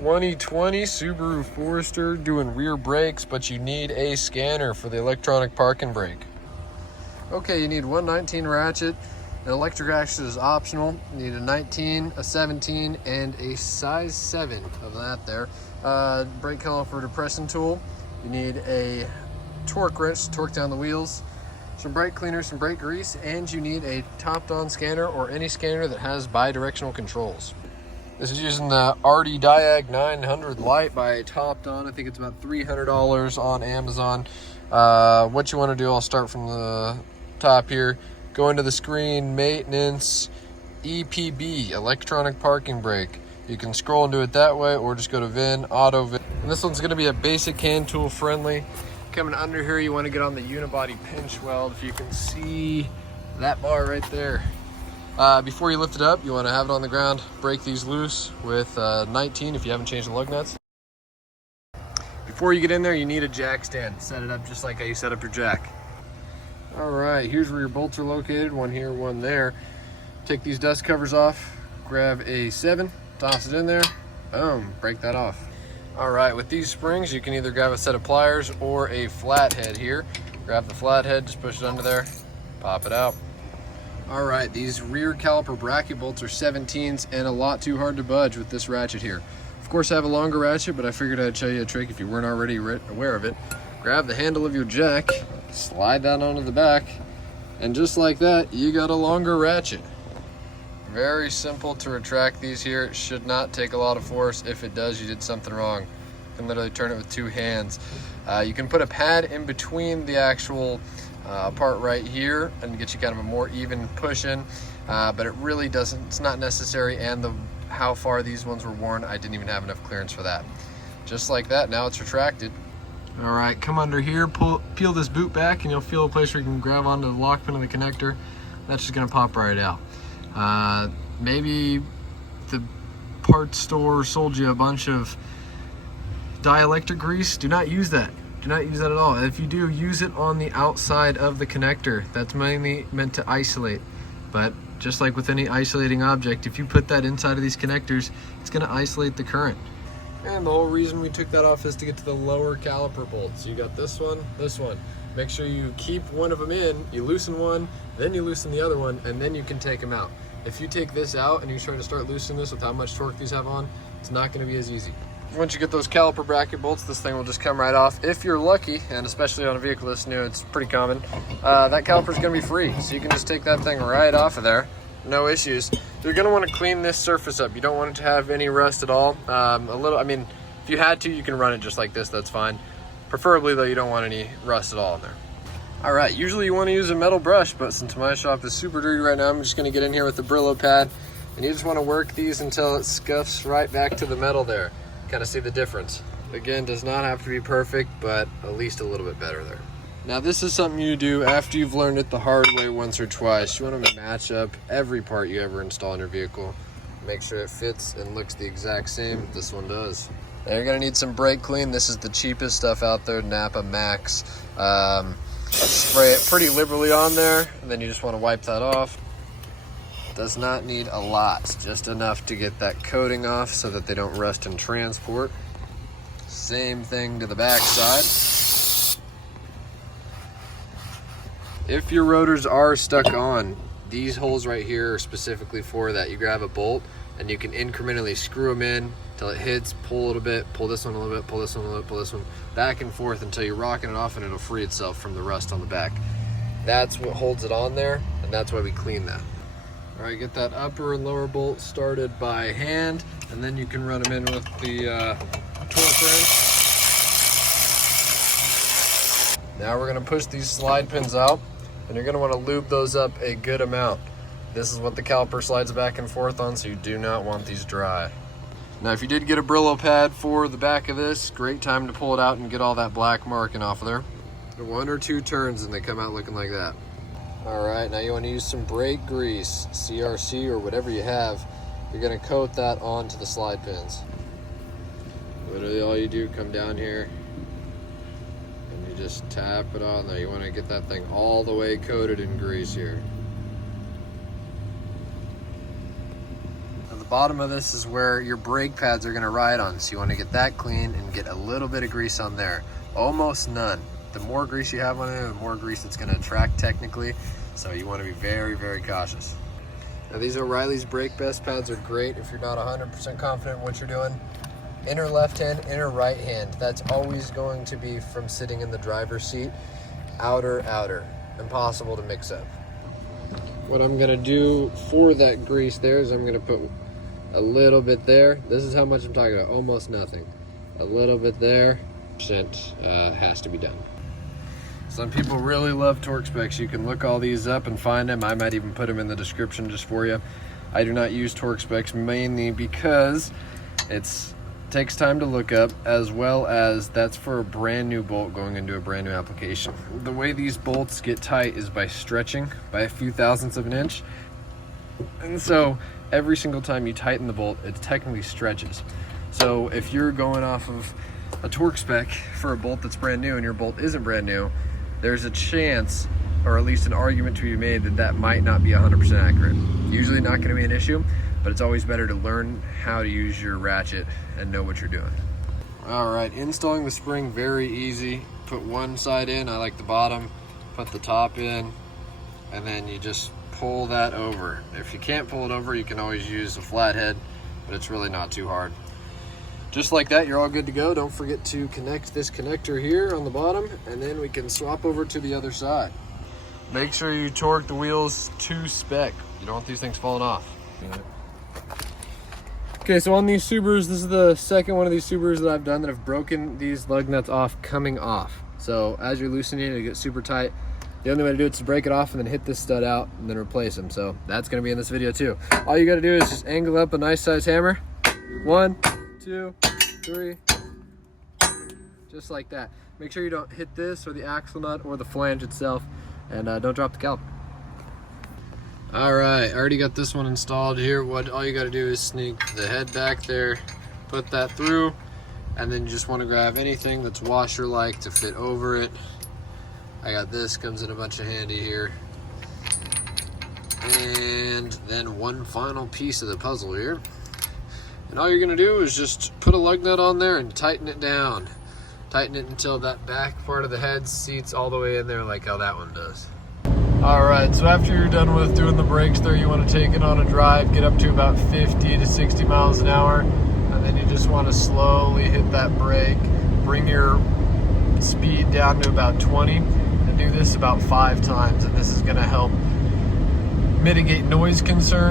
2020 Subaru Forester doing rear brakes, but you need a scanner for the electronic parking brake. Okay, you need 119 ratchet. An electric axle is optional. You need a 19, a 17, and a size 7 of that there. Brake caliper depressing tool. You need a torque wrench to torque down the wheels, some brake cleaner, some brake grease, and you need a topped-on scanner or any scanner that has bi-directional controls. This is using the RD Diag 900 Lite by Topped On. I think it's about $300 on Amazon. What you want to do, I'll start from the top here. Go into the screen, maintenance, EPB, electronic parking brake. You can scroll into it that way or just go to VIN, auto VIN. And this one's going to be a basic hand tool friendly. Coming under here, you want to get on the unibody pinch weld. If you can see that bar right there. Before you lift it up, you want to have it on the ground, break these loose with 19 if you haven't changed the lug nuts. Before you get in there, you need a jack stand. Set it up just like how you set up your jack. All right, here's where your bolts are located, one here, one there. Take these dust covers off, grab a 7, toss it in there, boom, break that off. All right, with these springs, you can either grab a set of pliers or a flathead here. Grab the flathead, just push it under there, pop it out. All right, these rear caliper bracket bolts are 17s and a lot too hard to budge with this ratchet here. Of course, I have a longer ratchet, but I figured I'd show you a trick if you weren't already aware of it. Grab the handle of your jack, slide down onto the back, and just like that, you got a longer ratchet. Very simple to retract these here. It should not take a lot of force. If it does, you did something wrong. You can literally turn it with 2 hands. You can put a pad in between the actual part right here and get you kind of a more even push in, but it really doesn't, it's not necessary. And how far these ones were worn, I didn't even have enough clearance for that. Just like that, now it's retracted. All right, come under here, peel this boot back, and you'll feel a place where you can grab onto the lock pin of the connector. That's just gonna pop right out. Maybe the parts store sold you a bunch of dielectric grease. Do not use that. Do not use that at all. If you do, use it on the outside of the connector. That's mainly meant to isolate. But just like with any isolating object, if you put that inside of these connectors, it's going to isolate the current. And the whole reason we took that off is to get to the lower caliper bolts. You got this one, this one. Make sure you keep one of them in, you loosen one, then you loosen the other one, and then you can take them out. If you take this out and you try to start loosening this with how much torque these have on, it's not going to be as easy. Once you get those caliper bracket bolts, this thing will just come right off. If you're lucky, and especially on a vehicle this new, it's pretty common, that caliper is going to be free. So you can just take that thing right off of there, no issues. You're going to want to clean this surface up. You don't want it to have any rust at all. I mean, if you had to, you can run it just like this, that's fine. Preferably though, you don't want any rust at all in there. All right, usually you want to use a metal brush, but since my shop is super dirty right now, I'm just going to get in here with the Brillo pad, and you just want to work these until it scuffs right back to the metal there. Kind of see the difference. Again, does not have to be perfect, but at least a little bit better there. Now this is something you do after you've learned it the hard way once or twice. You want to match up every part you ever install in your vehicle. Make sure it fits and looks the exact same. This one does. Now you're going to need some brake clean. This is the cheapest stuff out there, Napa Max. Spray it pretty liberally on there, and then you just want to wipe that off. Does not need a lot, just enough to get that coating off so that they don't rust in transport. Same thing to the back side. If your rotors are stuck on, these holes right here are specifically for that. You grab a bolt and you can incrementally screw them in till it hits, pull a little bit, pull this one a little bit, pull this one a little bit, pull this one, back and forth until you're rocking it off and it'll free itself from the rust on the back. That's what holds it on there, and that's why we clean that. All right, get that upper and lower bolt started by hand, and then you can run them in with the torque wrench. Now we're gonna push these slide pins out, and you're gonna wanna lube those up a good amount. This is what the caliper slides back and forth on, so you do not want these dry. Now, if you did get a Brillo pad for the back of this, great time to pull it out and get all that black marking off of there. 1 or 2 turns and they come out looking like that. All right, now you want to use some brake grease, CRC or whatever you have. You're going to coat that onto the slide pins. Literally all you do, come down here and you just tap it on there. You want to get that thing all the way coated in grease here. bottom of this is where your brake pads are gonna ride on. So you wanna get that clean and get a little bit of grease on there. Almost none. The more grease you have on it, the more grease it's gonna attract technically. So you wanna be very, very cautious. Now these O'Reilly's brake best pads are great if you're not 100% confident in what you're doing. Inner left hand, inner right hand. That's always going to be from sitting in the driver's seat. Outer, outer. Impossible to mix up. What I'm gonna do for that grease there is I'm gonna put a little bit there. This is how much I'm talking about, almost nothing. A little bit there, has to be done. Some people really love torque specs. You can look all these up and find them. I might even put them in the description just for you. I do not use torque specs mainly because it takes time to look up, as well as that's for a brand new bolt going into a brand new application. The way these bolts get tight is by stretching by a few thousandths of an inch. And so every single time you tighten the bolt, it technically stretches. So if you're going off of a torque spec for a bolt that's brand new and your bolt isn't brand new, there's a chance, or at least an argument to be made, that that might not be 100% accurate. Usually not gonna be an issue, but it's always better to learn how to use your ratchet and know what you're doing. All right, installing the spring, very easy. Put one side in, I like the bottom, put the top in, and then you just pull that over. If you can't pull it over, you can always use a flathead, but it's really not too hard. Just like that, you're all good to go. Don't forget to connect this connector here on the bottom, and then we can swap over to the other side. Make sure you torque the wheels to spec. You don't want these things falling off. Okay, so on these Subarus, this is the second one of these Subarus that I've done that have broken these lug nuts off coming off. So as you're loosening it, it gets super tight. The only way to do it is to break it off and then hit this stud out and then replace them. So that's gonna be in this video too. All you gotta do is just angle up a nice size hammer. 1, 2, 3, just like that. Make sure you don't hit this or the axle nut or the flange itself, and don't drop the caliper. All right, I already got this one installed here. All you gotta do is sneak the head back there, put that through, and then you just wanna grab anything that's washer-like to fit over it. I got this, comes in a bunch of handy here. And then one final piece of the puzzle here. And all you're gonna do is just put a lug nut on there and tighten it down. Tighten it until that back part of the head seats all the way in there like how that one does. All right, so after you're done with doing the brakes there, you wanna take it on a drive, get up to about 50 to 60 miles an hour, and then you just wanna slowly hit that brake, bring your speed down to about 20, and do this about 5 times, and this is gonna help mitigate noise concern.